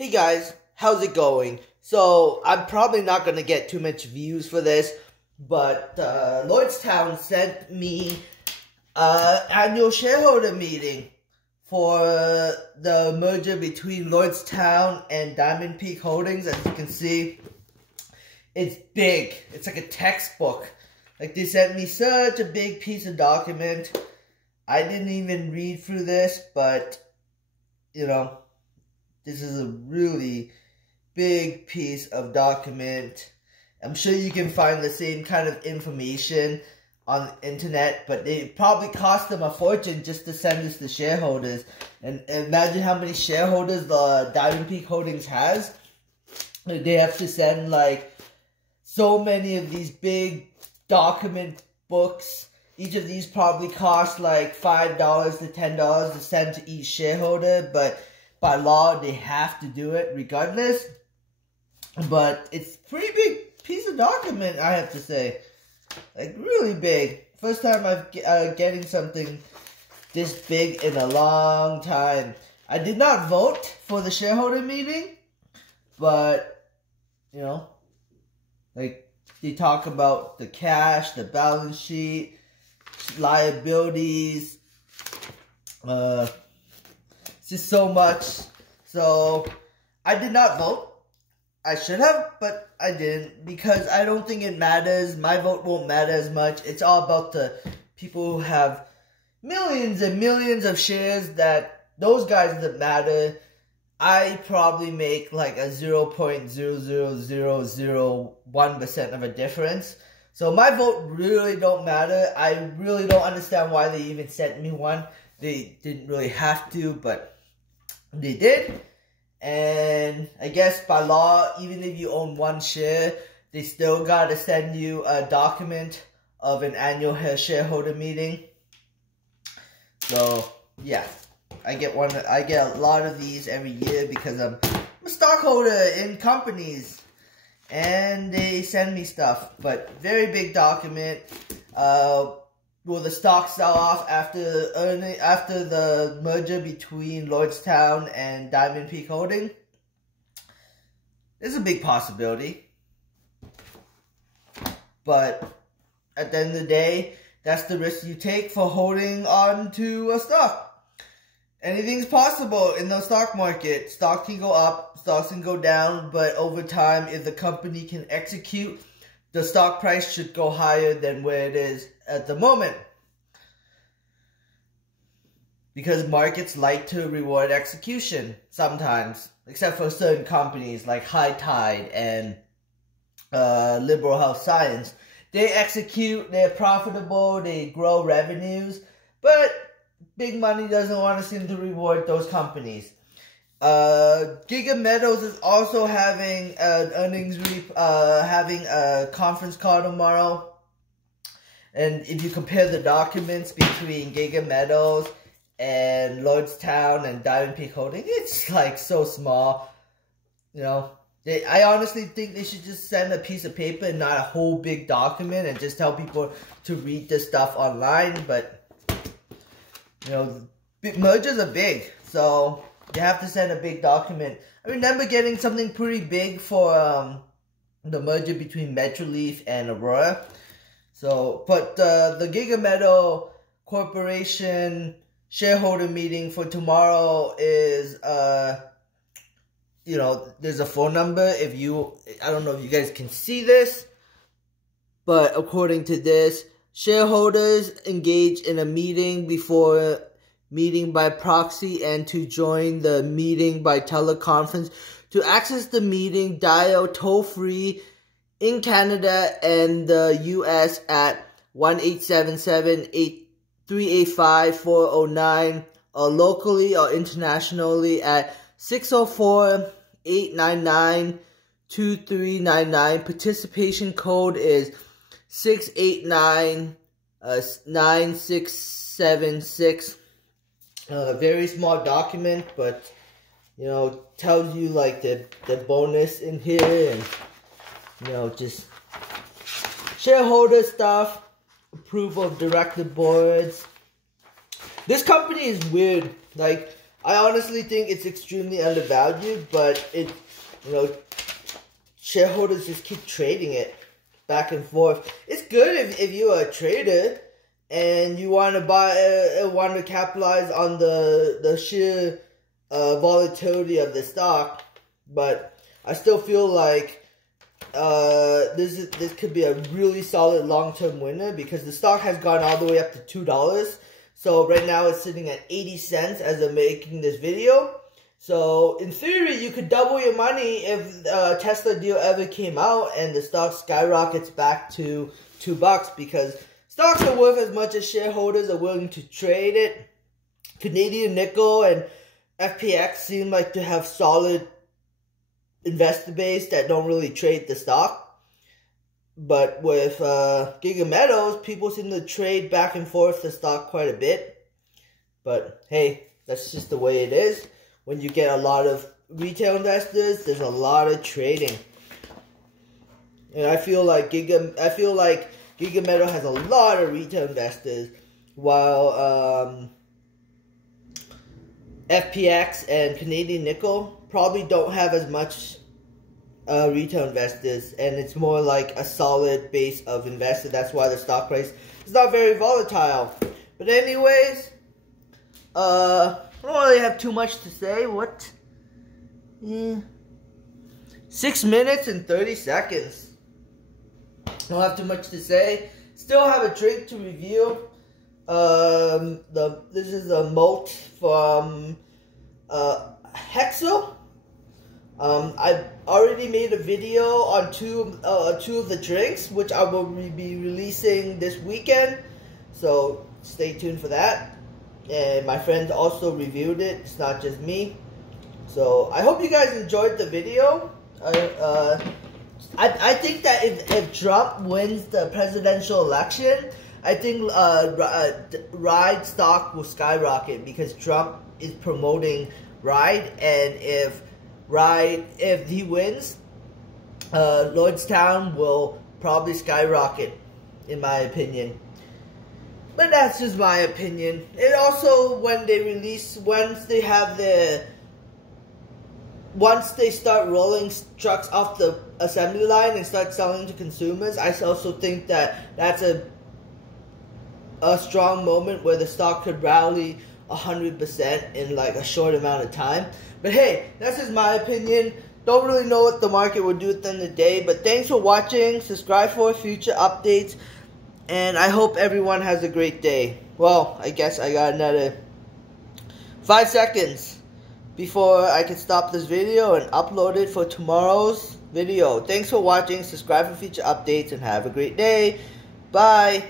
Hey guys, how's it going? So, I'm probably not going to get too much views for this, but Lordstown sent me an annual shareholder meeting for the merger between Lordstown and Diamond Peak Holdings. As you can see, it's big. It's like a textbook. Like, they sent me such a big piece of document. I didn't even read through this, but, you know, this is a really big piece of document. I'm sure you can find the same kind of information on the internet, but it probably cost them a fortune just to send this to shareholders. And imagine how many shareholders the Diamond Peak Holdings has. They have to send like so many of these big document books. Each of these probably cost like $5 to $10 to send to each shareholder, but by law, they have to do it regardless. But it's a pretty big piece of document, I have to say. Like, really big. First time I'm getting something this big in a long time. I did not vote for the shareholder meeting, but, you know, like, they talk about the cash, the balance sheet, liabilities, just so much. So I did not vote. I should have, but I didn't, because I don't think it matters. My vote won't matter as much. It's all about the people who have millions and millions of shares. That those guys that matter. I probably make like a 0.00001% of a difference. So my vote really don't matter. I really don't understand why they even sent me one. They didn't really have to, but they did. And I guess by law, even if you own one share, they still gotta send you a document of an annual shareholder meeting. So yeah, I get a lot of these every year because I'm a stockholder in companies, and they send me stuff. But very big document. Will the stock sell off after the merger between Lordstown and Diamond Peak Holding? There's a big possibility. But at the end of the day, that's the risk you take for holding on to a stock. Anything's possible in the stock market. Stock can go up, stocks can go down, but over time, if the company can execute, the stock price should go higher than where it is at the moment. Because markets like to reward execution sometimes, except for certain companies like High Tide and Liberal Health Science. They execute, they're profitable, they grow revenues, but big money doesn't want to seem to reward those companies. Giga Metals is also having an having a conference call tomorrow. And if you compare the documents between Giga Metals and Lordstown and Diamond Peak Holding, it's like so small. You know, I honestly think they should just send a piece of paper and not a whole big document and just tell people to read this stuff online. But, you know, mergers are big, so you have to send a big document. I remember getting something pretty big for the merger between Metroleaf and Aurora. So, but the Giga Metal Corporation shareholder meeting for tomorrow is, you know, there's a phone number. If you, I don't know if you guys can see this, but according to this, shareholders engage in a meeting before meeting by proxy and to join the meeting by teleconference. To access the meeting, dial toll-free in Canada and the US at 1-877-385-409, or locally or internationally at 604-899-2399. Participation code is 689-9676. Very small document, but, you know, tells you like the bonus in here, and, you know, just shareholder stuff, approval of director boards. This company is weird. Like, I honestly think it's extremely undervalued, but it, shareholders just keep trading it back and forth. It's good if you're a trader and you want to want to capitalize on the sheer volatility of the stock, but I still feel like this could be a really solid long-term winner because the stock has gone all the way up to $2. So right now it's sitting at 80 cents as of making this video. So in theory, you could double your money if Tesla deal ever came out and the stock skyrockets back to $2 because stocks are worth as much as shareholders are willing to trade it. Canadian Nickel and FPX seem like to have solid investor base that don't really trade the stock. But with Giga Metals, people seem to trade back and forth the stock quite a bit. But hey, that's just the way it is. When you get a lot of retail investors, there's a lot of trading. And I feel like Giga Metal has a lot of retail investors, while FPX and Canadian Nickel probably don't have as much retail investors, and it's more like a solid base of investors. That's why the stock price is not very volatile. But anyways, I don't really have too much to say. What? 6 minutes and 30 seconds. Don't have too much to say. Still have a drink to review. This is a malt from Hexel. I've already made a video on two of the drinks, which I will be releasing this weekend. So stay tuned for that. And my friends also reviewed it. It's not just me. So I hope you guys enjoyed the video. I think that if Trump wins the presidential election, I think Ride stock will skyrocket because Trump is promoting Ride, and if he wins, Lordstown will probably skyrocket, in my opinion. But that's just my opinion. And also, when they once they start rolling trucks off the assembly line and start selling to consumers, I also think that that's a strong moment where the stock could rally 100% in like a short amount of time. But hey, that's just my opinion. Don't really know what the market will do at the end of the day. But thanks for watching. Subscribe for future updates. And I hope everyone has a great day. Well, I guess I got another 5 seconds before I can stop this video and upload it for tomorrow's video. Thanks for watching. Subscribe for future updates and have a great day. Bye.